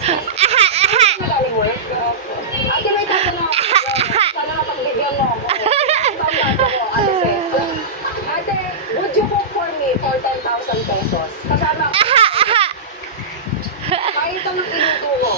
Magaling mo eh. Ate, may tatanong ako. Sana mapagbigyan mo ako. Ito ang dato ko, Ate Seth. Ate, would you cook for me for 10,000 pesos? Kasama, kahit anong iluto mo.